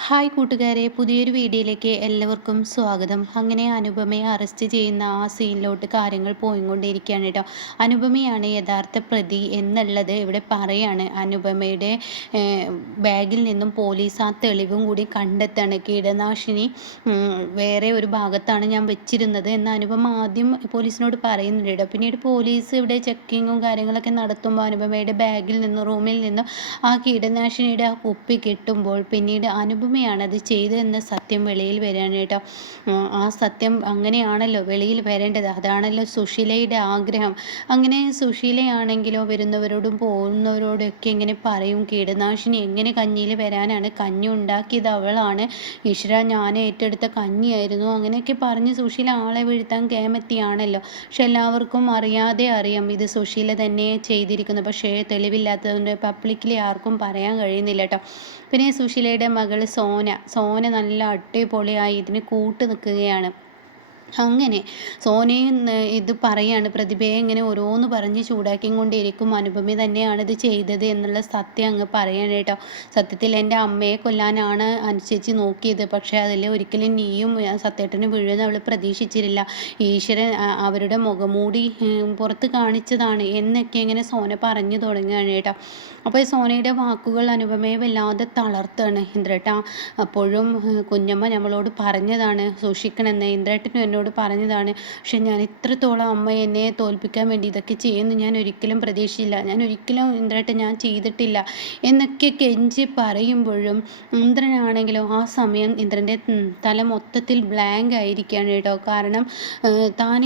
Hi കൂട്ടുകാരെ, പുതിയൊരു വീഡിയോയിലേക്ക് എല്ലാവർക്കും സ്വാഗതം. അങ്ങനെ അനുപമയെ അറസ്റ്റ് ചെയ്യുന്ന ആ സീനിലോട്ട് കാര്യങ്ങൾ പോയിക്കൊണ്ടിരിക്കുകയാണ് കേട്ടോ. അനുപമയാണ് യഥാർത്ഥ പ്രതി എന്നുള്ളത് ഇവിടെ പറയാണ്. അനുപമയുടെ ബാഗിൽ നിന്നും പോലീസ് ആ തെളിവും കൂടി കണ്ടെത്താണ്. കീടനാശിനി വേറെ ഒരു ഭാഗത്താണ് ഞാൻ വെച്ചിരുന്നത് എന്ന് അനുപമ ആദ്യം പോലീസിനോട് പറയുന്നുണ്ട് കേട്ടോ. പിന്നീട് പോലീസ് ഇവിടെ ചെക്കിങ്ങും കാര്യങ്ങളൊക്കെ നടത്തുമ്പോൾ അനുപമയുടെ ബാഗിൽ നിന്നും റൂമിൽ നിന്നും ആ കീടനാശിനിയുടെ ആ കുപ്പി കിട്ടുമ്പോൾ പിന്നീട് അനുപമയാണ് അത് ചെയ്തതെന്ന സത്യം വെളിയിൽ വരികയാണ് കേട്ടോ. ആ സത്യം അങ്ങനെയാണല്ലോ വെളിയിൽ വരേണ്ടത്. അതാണല്ലോ സുശീലയുടെ ആഗ്രഹം. അങ്ങനെ സുശീലയാണെങ്കിലോ വരുന്നവരോടും പോകുന്നവരോടൊക്കെ ഇങ്ങനെ പറയും, കീടനാശിനി എങ്ങനെ കഞ്ഞിയിൽ വരാനാണ്, കഞ്ഞി ഉണ്ടാക്കിയത് അവളാണ്, ഈശ്വര ഞാൻ ഏറ്റെടുത്ത കഞ്ഞിയായിരുന്നു, അങ്ങനെയൊക്കെ പറഞ്ഞ് സുശീല ആളെ വീഴ്ത്താൻ കേമെത്തിയാണല്ലോ. പക്ഷെ എല്ലാവർക്കും അറിയാതെ അറിയാം ഇത് സുശീല തന്നെ ചെയ്തിരിക്കുന്നു. പക്ഷേ തെളിവില്ലാത്തതുകൊണ്ട് പബ്ലിക്കിൽ ആർക്കും പറയാൻ കഴിയുന്നില്ല കേട്ടോ. പിന്നെ സുശീലയുടെ മകൾ സോന നല്ല അടിപൊളിയായി ഇതിന് കൂട്ട് നിൽക്കുകയാണ്. അങ്ങനെ സോനയും ഇത് പറയാണ്, പ്രതിഭയെ ഇങ്ങനെ ഓരോന്ന് പറഞ്ഞ് ചൂടാക്കിക്കൊണ്ടിരിക്കും. അനുപമ തന്നെയാണ് ഇത് ചെയ്തത് എന്നുള്ള സത്യം അങ്ങ് പറയാണ് കേട്ടോ. സത്യത്തിൽ എൻ്റെ അമ്മയെ കൊല്ലാനാണ് അനുസരിച്ച് നോക്കിയത്, പക്ഷേ അതിൽ ഒരിക്കലും നീയും സത്യേട്ടനും വീഴുമെന്ന് അവൾ പ്രതീക്ഷിച്ചിട്ടില്ല. ഈശ്വരൻ അവരുടെ മുഖമൂടി പുറത്ത് കാണിച്ചതാണ് എന്നൊക്കെ ഇങ്ങനെ സോന പറഞ്ഞു തുടങ്ങുകയാണ് കേട്ടോ. അപ്പോൾ സോനയുടെ വാക്കുകൾ അനുപമയെ വല്ലാതെ തളർത്താണ്. ഇന്ദ്രേട്ട അപ്പോഴും കുഞ്ഞമ്മ നമ്മളോട് പറഞ്ഞതാണ് സൂക്ഷിക്കണമെന്ന്, ഇന്ദ്രേട്ടനും എന്നോട് പറഞ്ഞതാണ്. പക്ഷെ ഞാൻ ഇത്രത്തോളം അമ്മ എന്നെ തോൽപ്പിക്കാൻ വേണ്ടി ഇതൊക്കെ ചെയ്യുമെന്ന് ഞാൻ ഒരിക്കലും പ്രതീക്ഷിച്ചില്ല, ഞാൻ ഒരിക്കലും ഇന്ദ്രേട്ടൻ ഞാൻ ചെയ്തിട്ടില്ല എന്നൊക്കെ കെഞ്ചി പറയുമ്പോഴും ഇന്ദ്രനാണെങ്കിലോ ആ സമയം ഇന്ദ്രൻ്റെ തല മൊത്തത്തിൽ ബ്ലാങ്ക് ആയിരിക്കുകയാണ് കേട്ടോ. കാരണം താൻ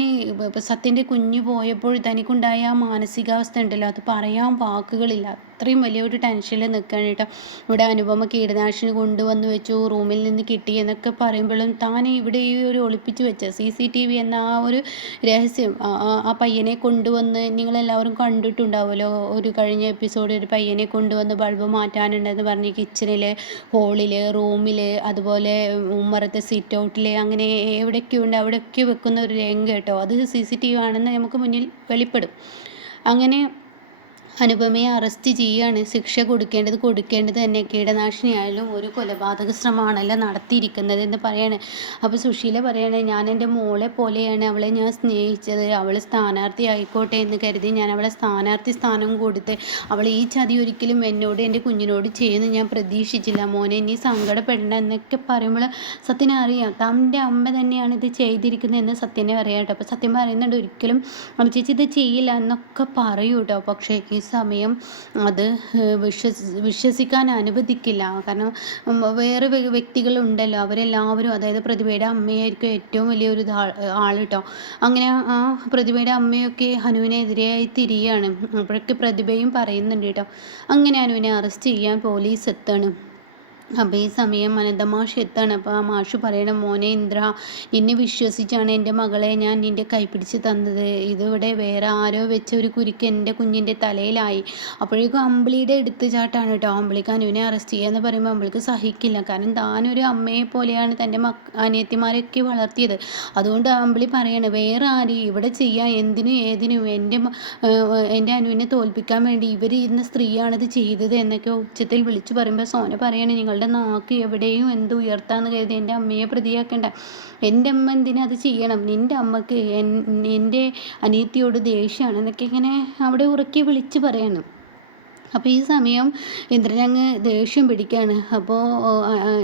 സത്യൻ്റെ കുഞ്ഞു പോയപ്പോൾ തനിക്കുണ്ടായ ആ മാനസികാവസ്ഥ ഉണ്ടല്ലോ, അത് പറയാൻ വാക്കുകളില്ല. അത്രയും വലിയൊരു ടെൻഷനിൽ നിൽക്കുകയാണ് കേട്ടോ. ഇവിടെ അനുപമ കീടനാശിനി കൊണ്ടുവന്ന് വെച്ചു, റൂമിൽ നിന്ന് കിട്ടി എന്നൊക്കെ പറയുമ്പോഴും താൻ ഇവിടെ ഈ ഒരു ഒളിപ്പിച്ച് വെച്ച CCTV എന്ന ആ ഒരു രഹസ്യം ആ പയ്യനെ കൊണ്ടുവന്ന് നിങ്ങളെല്ലാവരും കണ്ടിട്ടുണ്ടാവുമല്ലോ. ഒരു കഴിഞ്ഞ എപ്പിസോഡ് ഒരു പയ്യനെ കൊണ്ടുവന്ന് ബൾബ് മാറ്റാനുണ്ടെന്ന് പറഞ്ഞ് കിച്ചണിൽ, ഹോളിൽ, റൂമിൽ, അതുപോലെ ഉമ്മറത്തെ സിറ്റ് ഔട്ടിൽ, അങ്ങനെ എവിടെയൊക്കെ ഉണ്ട് അവിടെയൊക്കെ വെക്കുന്ന ഒരു രംഗം കേട്ടോ. അത് CCTV ആണെന്ന് നമുക്ക് മുന്നിൽ വെളിപ്പെടും. അങ്ങനെ അനുപമയെ അറസ്റ്റ് ചെയ്യുകയാണ്. ശിക്ഷ കൊടുക്കേണ്ടത് തന്നെ. കീടനാശിനിയായാലും ഒരു കൊലപാതക ശ്രമമാണല്ലോ നടത്തിയിരിക്കുന്നത് എന്ന് പറയാണ്. അപ്പോൾ സുശീല പറയാണ്, ഞാൻ എൻ്റെ മോളെ പോലെയാണ് അവളെ ഞാൻ സ്നേഹിച്ചത്, അവൾ സ്ഥാനാർത്ഥി ആയിക്കോട്ടെ എന്ന് കരുതി ഞാൻ അവളെ സ്ഥാനാർത്ഥി സ്ഥാനം കൊടുത്ത് അവൾ ഈ ചതി ഒരിക്കലും എന്നോട് എൻ്റെ കുഞ്ഞിനോട് ചെയ്യുമെന്ന് ഞാൻ പ്രതീക്ഷിച്ചില്ല. മോനെ നീ സങ്കടപ്പെടേണ്ട എന്നൊക്കെ പറയുമ്പോൾ സത്യനെ അറിയാം തൻ്റെ അമ്മ തന്നെയാണ് ഇത് ചെയ്തിരിക്കുന്നത് എന്ന് സത്യനെ അറിയാം കേട്ടോ. അപ്പോൾ സത്യം പറയുന്നുണ്ട് ഒരിക്കലും ചേച്ചി ഇത് ചെയ്യില്ല എന്നൊക്കെ പറയൂ കേട്ടോ. പക്ഷേ ഈ സമയം അത് വിശ്വസിക്കാൻ അനുവദിക്കില്ല. കാരണം വേറെ വ്യക്തികളുണ്ടല്ലോ, അവരെല്ലാവരും, അതായത് പ്രതിഭയുടെ അമ്മയായിരിക്കും ഏറ്റവും വലിയൊരു ആൾ കേട്ടോ. അങ്ങനെ ആ പ്രതിഭയുടെ അമ്മയൊക്കെ ഹനുവിനെതിരെയായി തിരിയാണ്. അപ്പോഴൊക്കെ പ്രതിഭയും പറയുന്നുണ്ട് കേട്ടോ. അങ്ങനെ ഹനുവിനെ അറസ്റ്റ് ചെയ്യാൻ പോലീസ് എത്താണ്. അപ്പോൾ ഈ സമയം അനന്തമാഷ് എത്താണ്. അപ്പോൾ ആ മാഷ് പറയണം, മോനെ ഇന്ദ്ര, നിന്നെ വിശ്വസിച്ചാണ് എൻ്റെ മകളെ ഞാൻ നിൻ്റെ കൈപ്പിടിച്ച് തന്നത്, ഇതിവിടെ വേറെ ആരോ വെച്ച ഒരു കുരുക്ക് എൻ്റെ കുഞ്ഞിൻ്റെ തലയിലായി. അപ്പോഴേക്കും അമ്പിളിയുടെ എടുത്ത് ചാട്ടാണ് കേട്ടോ. അമ്പിളിക്ക് അനുവിനെ അറസ്റ്റ് ചെയ്യാന്ന് പറയുമ്പോൾ അമ്പിളിക്ക് സഹിക്കില്ല. കാരണം താനൊരു അമ്മയെ പോലെയാണ് തൻ്റെ അനിയത്തിമാരൊക്കെ വളർത്തിയത്. അതുകൊണ്ട് അമ്പിളി പറയാണ്, വേറെ ആര് ഇവിടെ ചെയ്യാൻ, എന്തിനും ഏതിനും എൻ്റെ അനുവിനെ തോൽപ്പിക്കാൻ വേണ്ടി ഇവർ ഇന്ന സ്ത്രീയാണിത് ചെയ്തത് എന്നൊക്കെ ഉച്ചത്തിൽ വിളിച്ചു പറയുമ്പോൾ സോന പറയാണ്, നിങ്ങളുടെ നാക്ക് എവിടെയും എന്ത് ഉയർത്താന്ന് കരുതി എൻ്റെ അമ്മയെ പ്രതിയാക്കണ്ട. എൻ്റെ അമ്മ എന്തിനാ അത് ചെയ്യണം, നിൻ്റെ അമ്മക്ക് എൻ്റെ അനിയത്തിയോട് ദേഷ്യമാണ് എന്നൊക്കെ ഇങ്ങനെ അവിടെ ഉറക്കെ വിളിച്ച് പറയണം. അപ്പോൾ ഈ സമയം ഇന്ദ്രനങ്ങ് ദേഷ്യം പിടിക്കുകയാണ്. അപ്പോൾ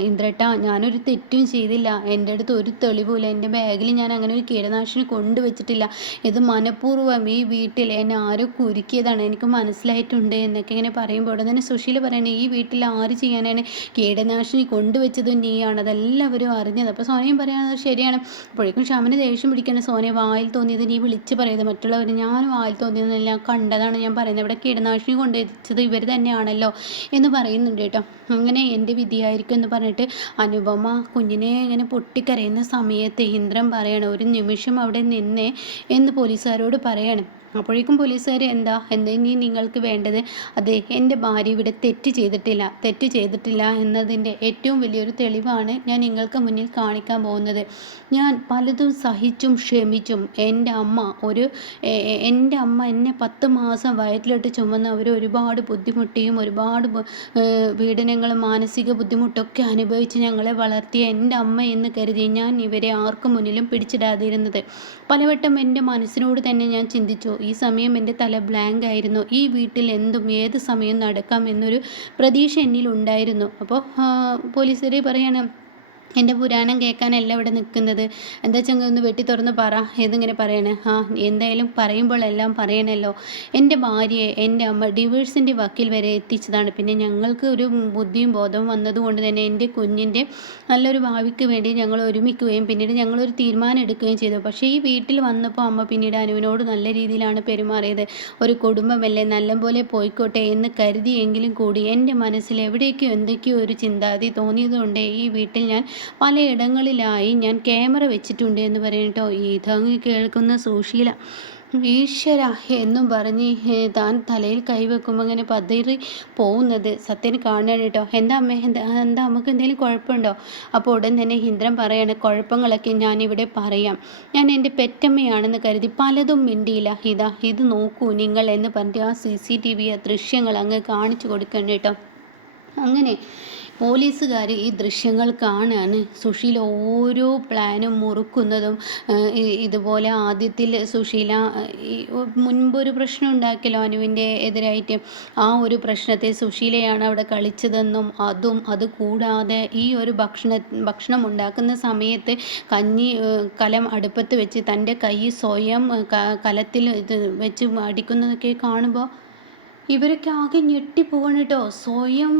ഇന്ദ്രേട്ടാ, ഞാനൊരു തെറ്റും ചെയ്തില്ല, എൻ്റെ അടുത്ത് ഒരു തെളിവുമില്ല, എൻ്റെ ബാഗിൽ ഞാൻ അങ്ങനെ ഒരു കീടനാശിനി കൊണ്ടുവച്ചിട്ടില്ല, ഇത് മനഃപൂർവ്വം ഈ വീട്ടിൽ എന്നെ ആരോ കുരുക്കിയതാണ്, എനിക്ക് മനസ്സിലായിട്ടുണ്ട് എന്നൊക്കെ ഇങ്ങനെ പറയുമ്പോൾ ഉടനെ തന്നെ സുശീല പറയണേ, ഈ വീട്ടിൽ ആര് ചെയ്യാനാണ് കീടനാശിനി കൊണ്ടുവച്ചതും നീയാണ്, അതെല്ലാവരും അറിഞ്ഞത്. അപ്പോൾ സോനയും പറയുന്നത് ശരിയാണ്. അപ്പോഴേക്കും ശ്യാമിന് ദേഷ്യം പിടിക്കുകയാണ്. സോനയെ വായിൽ തോന്നിയത് നീ വിളിച്ച് പറയുന്നത്, മറ്റുള്ളവർ ഞാനും വായിൽ തോന്നിയതെല്ലാം കണ്ടതാണ് ഞാൻ പറയുന്നത്, ഇവിടെ കീടനാശിനി കൊണ്ടുവച്ചത് ഇവർ തന്നെയാണല്ലോ എന്ന് പറയുന്നുണ്ട് കേട്ടോ. അങ്ങനെ എൻ്റെ വിധിയായിരിക്കും എന്ന് പറഞ്ഞിട്ട് അനുപമ കുഞ്ഞിനെ ഇങ്ങനെ പൊട്ടിക്കരയുന്ന സമയത്ത് ഇന്ദ്രൻ പറയണം, ഒരു നിമിഷം അവിടെ നിന്നേ എന്ന് പോലീസുകാരോട് പറയണം. അപ്പോഴേക്കും പോലീസുകാർ എന്താ ഇനി നിങ്ങൾക്ക് വേണ്ടത്? അതെ, എൻ്റെ ഭാര്യ ഇവിടെ തെറ്റ് ചെയ്തിട്ടില്ല എന്നതിൻ്റെ ഏറ്റവും വലിയൊരു തെളിവാണ് ഞാൻ നിങ്ങൾക്ക് മുന്നിൽ കാണിക്കാൻ പോകുന്നത്. ഞാൻ പലതും സഹിച്ചും ക്ഷമിച്ചും എൻ്റെ അമ്മ എന്നെ 10 മാസം വയറ്റിലിട്ട് ചുമന്ന് അവർ ഒരുപാട് ബുദ്ധിമുട്ടിയും ഒരുപാട് പീഡനങ്ങളും മാനസിക ബുദ്ധിമുട്ടൊക്കെ അനുഭവിച്ച് ഞങ്ങളെ വളർത്തിയ എൻ്റെ അമ്മ എന്ന് കരുതി ഞാൻ ഇവരെ ആർക്കും മുന്നിലും പിടിച്ചിടാതിരുന്നത്. പലവട്ടം എൻ്റെ മനസ്സിനോട് തന്നെ ഞാൻ ചിന്തിച്ചു. ഈ സമയം എൻ്റെ തല ബ്ലാങ്ക് ആയിരുന്നു. ഈ വീട്ടിൽ എന്തും ഏത് സമയം നടക്കാം എന്നൊരു പ്രതീക്ഷ എന്നിൽ ഉണ്ടായിരുന്നു. അപ്പോൾ പോലീസുകാർ പറയാണ്, എൻ്റെ പുരാണം കേൾക്കാനല്ല ഇവിടെ നിൽക്കുന്നത്. എന്താ വെച്ചെങ്കിൽ ഒന്ന് വെട്ടി തുറന്ന് പറ. ഏതിങ്ങനെ പറയണേ? എന്തായാലും പറയുമ്പോൾ എല്ലാം പറയണല്ലോ. എൻ്റെ ഭാര്യയെ എൻ്റെ അമ്മ ഡിവോഴ്സിൻ്റെ വക്കിൽ വരെ എത്തിച്ചതാണ്. പിന്നെ ഞങ്ങൾക്ക് ഒരു ബുദ്ധിയും ബോധവും വന്നതുകൊണ്ട് തന്നെ എൻ്റെ കുഞ്ഞിൻ്റെ നല്ലൊരു ഭാവിക്ക് വേണ്ടി ഞങ്ങൾ ഒരുമിക്കുകയും പിന്നീട് ഞങ്ങളൊരു തീരുമാനം എടുക്കുകയും ചെയ്തു. പക്ഷേ ഈ വീട്ടിൽ വന്നപ്പോൾ അമ്മ പിന്നീട് അനുവിനോട് നല്ല രീതിയിലാണ് പെരുമാറിയത്. ഒരു കുടുംബമല്ലേ, നല്ലപോലെ പോയിക്കോട്ടെ എന്ന് കരുതിയെങ്കിലും കൂടി എൻ്റെ മനസ്സിൽ എവിടേക്കോ എന്തൊക്കെയോ ഒരു ചിന്താഗതി തോന്നിയതുകൊണ്ട് ഈ വീട്ടിൽ ഞാൻ പലയിടങ്ങളിലായി ഞാൻ ക്യാമറ വെച്ചിട്ടുണ്ട് എന്ന് പറയട്ടോ. ഇതങ്ങ് കേൾക്കുന്ന സുശീല ഈശ്വര എന്നും പറഞ്ഞ് താൻ തലയിൽ കൈവെക്കുമ്പോൾ അങ്ങനെ പതറി പോകുന്നത് സത്യന് കാണണം കേട്ടോ. എന്താ അമ്മേ, എന്താ അമ്മക്ക് എന്തെങ്കിലും കുഴപ്പമുണ്ടോ? അപ്പോൾ ഉടൻ തന്നെ ഇന്ദ്രൻ പറയാണ്, കുഴപ്പങ്ങളൊക്കെ ഞാനിവിടെ പറയാം. ഞാൻ എൻ്റെ പെറ്റമ്മയാണെന്ന് കരുതി പലതും മിണ്ടിയില്ല. ഇത് നോക്കൂ നിങ്ങൾ എന്ന് പറഞ്ഞിട്ട് ആ CCTV ദൃശ്യങ്ങൾ അങ്ങ് കാണിച്ചു കൊടുക്കണം കേട്ടോ. അങ്ങനെ പോലീസുകാർ ഈ ദൃശ്യങ്ങൾ കാണാണ്. സുശീല ഓരോ പ്ലാനും മുറുക്കുന്നതും ഇതുപോലെ ആദ്യത്തിൽ സുശീല മുൻപൊരു പ്രശ്നം ഉണ്ടാക്കിയല്ലോ അനുവിൻ്റെ എതിരായിട്ട്. ആ ഒരു പ്രശ്നത്തെ സുശീലയാണ് അവിടെ കളിച്ചതെന്നും അത് കൂടാതെ ഈ ഒരു ഭക്ഷണം ഉണ്ടാക്കുന്ന സമയത്ത് കലം അടുപ്പത്ത് വെച്ച് തൻ്റെ കൈ സ്വയം കലത്തിൽ ഇത് വെച്ച് അടിക്കുന്നതൊക്കെ കാണുമ്പോൾ ഇവരൊക്കെ ആകെ ഞെട്ടിപ്പോവാണ് കേട്ടോ. സ്വയം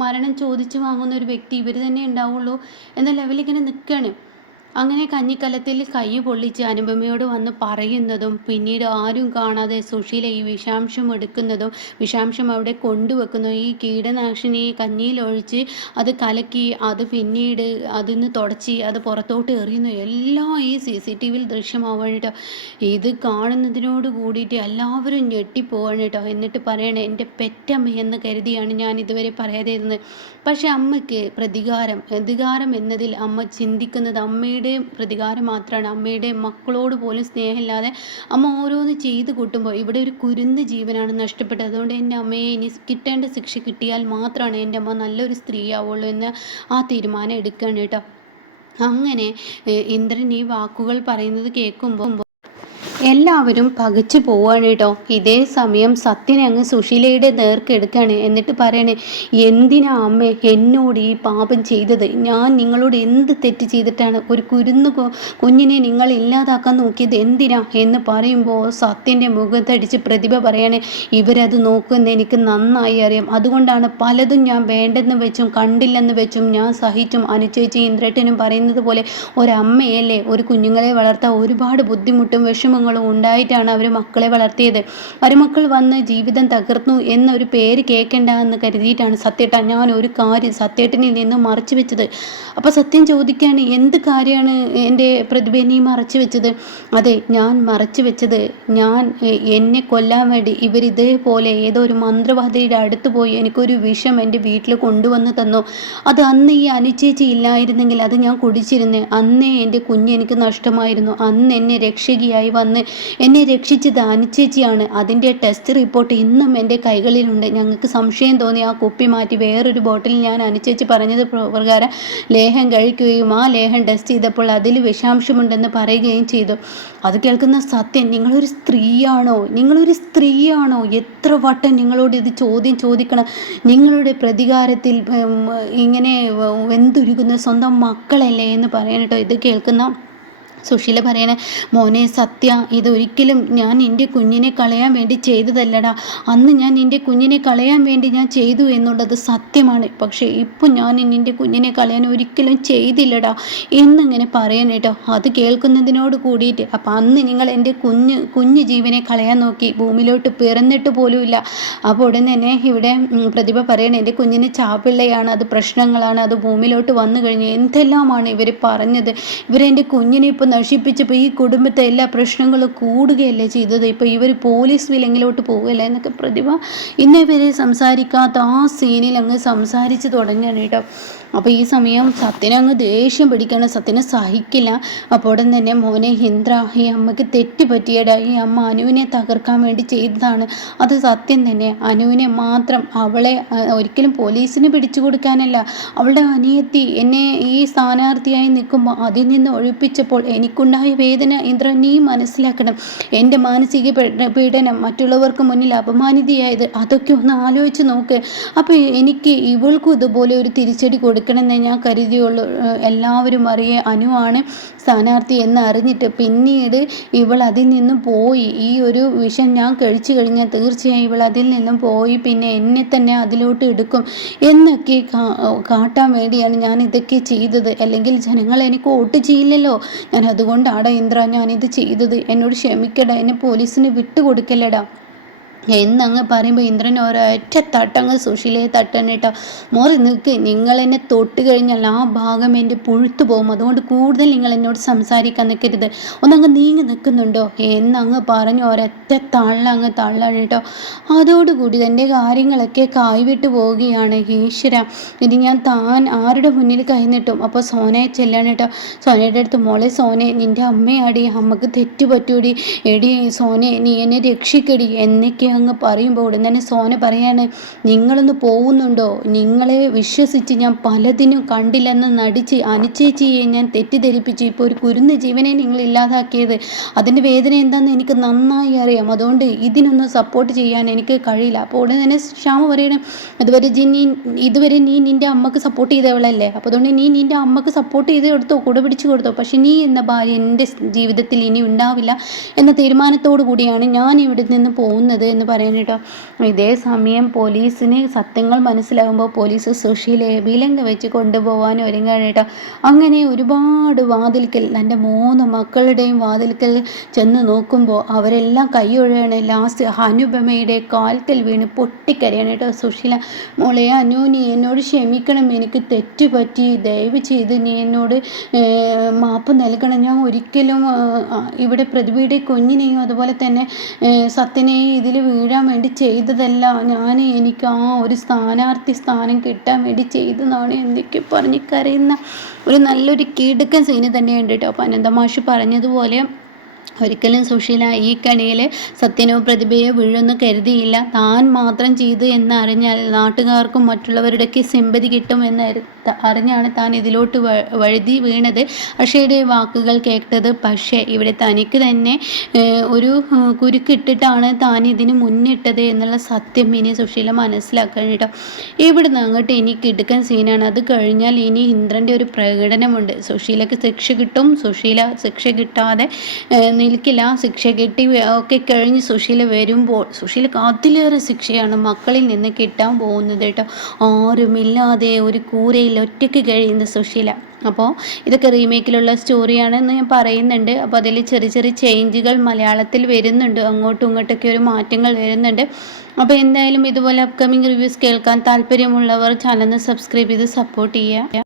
മരണം ചോദിച്ചു വാങ്ങുന്ന ഒരു വ്യക്തി ഇവർ തന്നെ ഉണ്ടാവുള്ളൂ എന്ന ലെവലിങ്ങനെ നിൽക്കുകയാണ്. അങ്ങനെ കഞ്ഞിക്കലത്തിൽ കൈ പൊള്ളിച്ച് അനുപമയോട് വന്ന് പറയുന്നതും പിന്നീട് ആരും കാണാതെ സുശീല ഈ വിഷാംശം എടുക്കുന്നതും വിഷാംശം അവിടെ കൊണ്ടുവെക്കുന്നതും ഈ കീടനാശിനി കഞ്ഞിയിലൊഴിച്ച് അത് കലക്കി അത് പിന്നീട് അതിന്ന് തുടച്ച് അത് പുറത്തോട്ട് എറിയുന്നു എല്ലാം ഈ CCTV ദൃശ്യമാവാണ് കേട്ടോ. ഇത് കാണുന്നതിനോട് കൂടിയിട്ട് എല്ലാവരും ഞെട്ടിപ്പോവാണ് കേട്ടോ. എന്നിട്ട് പറയണേ, എൻ്റെ പെറ്റമ്മ എന്ന് കരുതിയാണ് ഞാൻ ഇതുവരെ പറയാതെ ഇരുന്നത്. പക്ഷെ അമ്മയ്ക്ക് പ്രതികാരം എന്നതിൽ അമ്മ ചിന്തിക്കുന്നത് അമ്മയുടെ പ്രതികാരം മാത്രമാണ്. അമ്മയുടെ മക്കളോട് പോലും സ്നേഹമില്ലാതെ അമ്മ ഓരോന്ന് ചെയ്ത് കൂട്ടുമ്പോൾ ഇവിടെ ഒരു കുരുന്ന് ജീവനാണ് നഷ്ടപ്പെട്ടത്. അതുകൊണ്ട് എൻ്റെ അമ്മയെ ഇനി കിട്ടേണ്ട ശിക്ഷ കിട്ടിയാൽ മാത്രമാണ് എൻ്റെ അമ്മ നല്ലൊരു സ്ത്രീയാവുള്ളൂ എന്ന് ആ തീരുമാനം എടുക്കുകയാണ് കേട്ടോ. അങ്ങനെ ഇന്ദ്രൻ ഈ വാക്കുകൾ പറയുന്നത് കേൾക്കുമ്പോൾ എല്ലാവരും പകച്ചു പോവാണ് കേട്ടോ. ഇതേ സമയം സത്യനെ അങ്ങ് സുശീലയുടെ നേർക്കെടുക്കുകയാണ്. എന്നിട്ട് പറയണേ, എന്തിനാ അമ്മ എന്നോട് ഈ പാപം ചെയ്തത്? ഞാൻ നിങ്ങളോട് എന്ത് തെറ്റ് ചെയ്തിട്ടാണ് ഒരു കുഞ്ഞിനെ നിങ്ങൾ ഇല്ലാതാക്കാൻ നോക്കിയത്? എന്തിനാ എന്ന് പറയുമ്പോൾ സത്യൻ്റെ മുഖത്തടിച്ച് പ്രതിഭ പറയണേ, ഇവരത് നോക്കുമെന്ന് എനിക്ക് നന്നായി അറിയാം. അതുകൊണ്ടാണ് പലതും ഞാൻ വേണ്ടെന്ന് വെച്ചും കണ്ടില്ലെന്ന് വെച്ചും ഞാൻ സഹിച്ചും അനുചേച്ചി ഇന്ദ്രട്ടനും പറയുന്നത് പോലെ ഒരമ്മയല്ലേ ഒരു കുഞ്ഞുങ്ങളെ വളർത്താൻ ഒരുപാട് ബുദ്ധിമുട്ടും വിഷമങ്ങളും ഉണ്ടായിട്ടാണ് അവർ മക്കളെ വളർത്തിയത്. മരുമക്കൾ വന്ന് ജീവിതം തകർന്നു എന്നൊരു പേര് കേൾക്കേണ്ട എന്ന് കരുതിയിട്ടാണ് സത്യേട്ട ഞാൻ ഒരു കാര്യം സത്യേട്ടനിൽ നിന്ന് മറച്ചു വെച്ചത്. അപ്പോൾ സത്യം ചോദിക്കുകയാണ്, എന്ത് കാര്യമാണ് എൻ്റെ പ്രതിഭ നീ മറച്ചു വെച്ചത്? അതെ, ഞാൻ മറച്ചു വെച്ചത് എന്നെ കൊല്ലാൻ വേണ്ടി ഇവരിതേപോലെ ഏതോ ഒരു മന്ത്രവാദിയുടെ അടുത്ത് പോയി എനിക്കൊരു വിഷം എൻ്റെ വീട്ടിൽ കൊണ്ടുവന്ന് തന്നു. അത് അന്ന് ഈ അനുചേച്ചി ഇല്ലായിരുന്നെങ്കിൽ അത് ഞാൻ കുടിച്ചിരുന്നേ. അന്നേ എൻ്റെ കുഞ്ഞെനിക്ക് നഷ്ടമായിരുന്നു. അന്ന് എന്നെ രക്ഷകിയായി വന്ന് എന്നെ രക്ഷിച്ചത് അനുചേച്ചിയാണ്. അതിൻ്റെ ടെസ്റ്റ് റിപ്പോർട്ട് ഇന്നും എൻ്റെ കൈകളിലുണ്ട്. ഞങ്ങൾക്ക് സംശയം തോന്നി ആ കുപ്പി മാറ്റി വേറൊരു ബോട്ടിൽ ഞാൻ അനുചേച്ചി പറഞ്ഞത് പ്രകാരം ലേഹം കഴിക്കുകയും ആ ലേഹം ടെസ്റ്റ് ചെയ്തപ്പോൾ അതിൽ വിഷാംശമുണ്ടെന്ന് പറയുകയും ചെയ്തു. അത് കേൾക്കുന്ന സത്യൻ, നിങ്ങളൊരു സ്ത്രീയാണോ? എത്ര വട്ടം നിങ്ങളോട് ഇത് ചോദിക്കണം? നിങ്ങളുടെ പ്രതികാരത്തിൽ ഇങ്ങനെ വെന്തുരുകുന്ന സ്വന്തം മക്കളല്ലേ എന്ന് പറയണട്ടോ. ഇത് കേൾക്കുന്ന സുശീല പറയണേ, മോനെ സത്യ, ഇതൊരിക്കലും ഞാൻ എൻ്റെ കുഞ്ഞിനെ കളയാൻ വേണ്ടി ചെയ്തതല്ലടാ. അന്ന് ഞാൻ എൻ്റെ കുഞ്ഞിനെ കളയാൻ വേണ്ടി ഞാൻ ചെയ്തു എന്നുള്ളത് സത്യമാണ്. പക്ഷേ ഇപ്പോൾ ഞാൻ നിൻ്റെ കുഞ്ഞിനെ കളയാൻ ഒരിക്കലും ചെയ്തില്ലടാ എന്നിങ്ങനെ പറയാനേട്ടോ. അത് കേൾക്കുന്നതിനോട് കൂടിയിട്ട് അപ്പം അന്ന് നിങ്ങൾ എൻ്റെ കുഞ്ഞു ജീവനെ കളയാൻ നോക്കി, ഭൂമിയിലോട്ട് പിറന്നിട്ട് പോലുമില്ല. അപ്പോൾ ഉടൻ തന്നെ ഇവിടെ പ്രതിഭ പറയണേ, എൻ്റെ കുഞ്ഞിന് ചാപ്പിള്ളയാണ്, അത് പ്രശ്നങ്ങളാണ്, അത് ഭൂമിയിലോട്ട് വന്നു കഴിഞ്ഞു. എന്തെല്ലാമാണ് ഇവർ പറഞ്ഞത്. ഇവരെൻ്റെ കുഞ്ഞിനെ ഇപ്പോൾ നശിപ്പിച്ചപ്പോൾ ഈ കുടുംബത്തെ എല്ലാ പ്രശ്നങ്ങളും കൂടുകയല്ലേ ചെയ്തത്. ഇപ്പോൾ ഇവർ പോലീസ് വിലങ്ങിലോട്ട് പോവുകയല്ലേ എന്നൊക്കെ പ്രതിഭ ഇന്നേ വരെ സംസാരിക്കാത്ത ആ സീനിൽ അങ്ങ് സംസാരിച്ച് തുടങ്ങുകയാണ് കേട്ടോ. അപ്പോൾ ഈ സമയം സത്യനെ അങ്ങ് ദേഷ്യം പിടിക്കണം, സത്യനെ സഹിക്കില്ല. അപ്പോൾ ഉടൻ തന്നെ മോനെ ഇന്ദ്ര, ഈ അമ്മയ്ക്ക് തെറ്റ് പറ്റിയടാ, ഈ അമ്മ അനുവിനെ തകർക്കാൻ വേണ്ടി ചെയ്തതാണ്. അത് സത്യം തന്നെ. അനുവിനെ മാത്രം, അവളെ ഒരിക്കലും പോലീസിന് പിടിച്ചു കൊടുക്കാനല്ല, അവളുടെ അനിയത്തി എന്നെ ഈ സ്ഥാനാർത്ഥിയായി നിൽക്കുമ്പോൾ അതിൽ നിന്ന് ഒഴിപ്പിച്ചപ്പോൾ എനിക്കുണ്ടായ വേദന ഇന്ദ്ര നീ മനസ്സിലാക്കണം. എൻ്റെ മാനസിക പീഡനം, മറ്റുള്ളവർക്ക് മുന്നിൽ അപമാനിതയായത്, അതൊക്കെ ഒന്ന് ആലോചിച്ച് നോക്ക്. അപ്പോൾ എനിക്ക് ഇവൾക്കും ഇതുപോലെ ഒരു തിരിച്ചടി കൊടുക്കണമെന്നേ ഞാൻ കരുതിയുള്ളൂ. എല്ലാവരും അറിയേ അനുവാണ് സ്ഥാനാർത്ഥി എന്ന് അറിഞ്ഞിട്ട് പിന്നീട് ഇവൾ അതിൽ നിന്നും പോയി. ഈ ഒരു വിഷം ഞാൻ കഴിച്ചു കഴിഞ്ഞാൽ തീർച്ചയായും ഇവൾ അതിൽ നിന്നും പോയി പിന്നെ എന്നെ തന്നെ അതിലോട്ട് എടുക്കും എന്നൊക്കെ കാട്ടാൻ വേണ്ടിയാണ് ഞാൻ ഇതൊക്കെ ചെയ്തത്. അല്ലെങ്കിൽ ജനങ്ങൾ എനിക്ക് വോട്ട് ചെയ്യില്ലല്ലോ. ഞാൻ അതുകൊണ്ടാണ് ഇന്ദ്ര ഞാനിത് ചെയ്തത്. എന്നോട് ക്ഷമിക്കടാ, എന്നെ പോലീസിന് വിട്ടുകൊടുക്കല്ലടാ എന്നങ്ങ് പറയുമ്പോൾ ഇന്ദ്രൻ ഒരൊറ്റ തട്ടങ്ങ് സുശീലയെ തട്ടണിട്ടോ. മോറി നിൽക്ക്, നിങ്ങൾ എന്നെ തൊട്ട് കഴിഞ്ഞാൽ ആ ഭാഗം എൻ്റെ പുഴുത്തു പോകും. അതുകൊണ്ട് കൂടുതൽ നിങ്ങൾ എന്നോട് സംസാരിക്കാൻ നിൽക്കരുത്. ഒന്നങ്ങ് നീങ്ങി നിൽക്കുന്നുണ്ടോ എന്നങ്ങ് പറഞ്ഞു ഒരൊറ്റ തള്ളങ്ങ് തള്ളാണ് കേട്ടോ. അതോടുകൂടി എൻ്റെ കാര്യങ്ങളൊക്കെ കായ്വിട്ട് പോവുകയാണ്. ഈശ്വര, ഇനി ഞാൻ ആരുടെ മുന്നിൽ കൈന്നിട്ടും. അപ്പോൾ സോനയെ ചെല്ലാണ് കേട്ടോ. സോനയുടെ അടുത്ത് മോളെ സോനെ, നിൻ്റെ അമ്മയാടി, അമ്മക്ക് തെറ്റു പറ്റൂടി, എടി സോനെ നീ എന്നെ രക്ഷിക്കടി എന്നൊക്കെ അങ്ങ് പറയുമ്പോൾ ഉടൻ തന്നെ സോന പറയാണ്, നിങ്ങളൊന്ന് പോകുന്നുണ്ടോ? നിങ്ങളെ വിശ്വസിച്ച് ഞാൻ പലതിനും കണ്ടില്ലെന്ന് നടിച്ച് അനുചേച്ചിയെ ഞാൻ തെറ്റിദ്ധരിപ്പിച്ചു. ഇപ്പോൾ ഒരു കുരുന്ന ജീവനെ നിങ്ങൾ ഇല്ലാതാക്കിയത്, അതിൻ്റെ വേദന എന്താണെന്ന് എനിക്ക് നന്നായി അറിയാം. അതുകൊണ്ട് ഇതിനൊന്നും സപ്പോർട്ട് ചെയ്യാൻ എനിക്ക് കഴിയില്ല. അപ്പോൾ ഉടൻ തന്നെ ശ്യാമ പറയണം, ഇതുവരെ നീ നിൻ്റെ അമ്മക്ക് സപ്പോർട്ട് ചെയ്തവളല്ലേ, അപ്പോൾ അതുകൊണ്ട് നീ നിൻ്റെ അമ്മക്ക് സപ്പോർട്ട് ചെയ്ത് കൊടുത്തോ, കൂടെ പിടിച്ചു കൊടുത്തോ. പക്ഷെ നീ എന്ന ഭാര്യ എൻ്റെ ജീവിതത്തിൽ ഇനി ഉണ്ടാവില്ല എന്ന തീരുമാനത്തോടു കൂടിയാണ് ഞാൻ ഇവിടെ നിന്ന് പോകുന്നത് എന്ന് പറയുന്നത് കേട്ടോ. ഇതേ സമയം പോലീസിന് സത്യങ്ങൾ മനസ്സിലാകുമ്പോൾ പോലീസ് സുശീലയെ വിലങ്ങ് വെച്ച് കൊണ്ടുപോകാൻ ഒരുങ്ങാണ് കേട്ടോ. അങ്ങനെ ഒരുപാട് വാതിൽക്കൽ, എൻ്റെ 3 മക്കളുടെയും വാതിൽക്കൽ ചെന്ന് നോക്കുമ്പോൾ അവരെല്ലാം കൈയൊഴുകയാണ്. ലാസ്റ്റ് അനുപമയുടെ കാൽക്കൽ വീണ് പൊട്ടിക്കരയാണ് കേട്ടോ. സുശീല, മോളെ അനു, നീ എന്നോട് ക്ഷമിക്കണം, എനിക്ക് തെറ്റ് പറ്റി, ദയവ് ചെയ്ത് നീ എന്നോട് മാപ്പ് നൽകണം. ഞാൻ ഒരിക്കലും ഇവിടെ പ്രതിഭയുടെ കുഞ്ഞിനെയും അതുപോലെ തന്നെ സത്യനെയും ഇതിൽ വീഴാൻ വേണ്ടി ചെയ്തതല്ല. എനിക്ക് ആ ഒരു സ്ഥാനാർത്ഥി സ്ഥാനം കിട്ടാൻ വേണ്ടി ചെയ്തതാണ് എന്നൊക്കെ പറഞ്ഞ് കരയുന്ന ഒരു നല്ലൊരു കിടുക്കൻ സീന് തന്നെയുണ്ട് കേട്ടോ. അപ്പോൾ അനന്തമാഷ് പറഞ്ഞതുപോലെ ഒരിക്കലും സുശീല ഈ കണിയിൽ സത്യനോ പ്രതിഭയോ വീഴുമെന്ന് കരുതിയില്ല. താൻ മാത്രം ചെയ്തു എന്നറിഞ്ഞാൽ നാട്ടുകാർക്കും മറ്റുള്ളവരുടെയൊക്കെ സിമ്പതി കിട്ടുമെന്ന് അറിഞ്ഞാണ് താൻ ഇതിലോട്ട് വഴുതി വീണത്, അക്ഷയുടെ വാക്കുകൾ കേട്ടത്. പക്ഷേ ഇവിടെ തനിക്ക് തന്നെ ഒരു കുരുക്കിട്ടിട്ടാണ് താൻ ഇതിന് മുന്നിട്ടത് എന്നുള്ള സത്യം ഇനി സുശീല മനസ്സിലാക്കണം കേട്ടോ. ഇവിടുന്ന് അങ്ങോട്ട് ഇനി കിടുക്കൻ സീനാണ്. അത് കഴിഞ്ഞാൽ ഇനി ഇന്ദ്രൻ്റെ ഒരു പ്രകടനമുണ്ട്. സുശീലക്ക് ശിക്ഷ കിട്ടും, സുശീല ശിക്ഷ കിട്ടാതെ നിൽക്കില്ല. ശിക്ഷ കിട്ടി ഒക്കെ കഴിഞ്ഞ് സുശീല വരുമ്പോൾ സുശീലക്ക് അതിലേറെ ശിക്ഷയാണ് മക്കളിൽ നിന്ന് കിട്ടാൻ പോകുന്നത് കേട്ടോ. ആരുമില്ലാതെ ഒരു കൂരയിൽ ഒറ്റയ്ക്ക് കഴിയുന്ന സുശീല. അപ്പോൾ ഇതൊക്കെ റീമേക്കിലുള്ള സ്റ്റോറിയാണെന്ന് ഞാൻ പറയുന്നുണ്ട്. അപ്പോൾ അതിൽ ചെറിയ ചെറിയ ചേഞ്ചുകൾ മലയാളത്തിൽ വരുന്നുണ്ട്, അങ്ങോട്ടും ഇങ്ങോട്ടൊക്കെ ഒരു മാറ്റങ്ങൾ വരുന്നുണ്ട്. അപ്പോൾ എന്തായാലും ഇതുപോലെ അപ്കമിങ് റിവ്യൂസ് കേൾക്കാൻ താല്പര്യമുള്ളവർ ചാനൽ സബ്സ്ക്രൈബ് ചെയ്ത് സപ്പോർട്ട് ചെയ്യുക.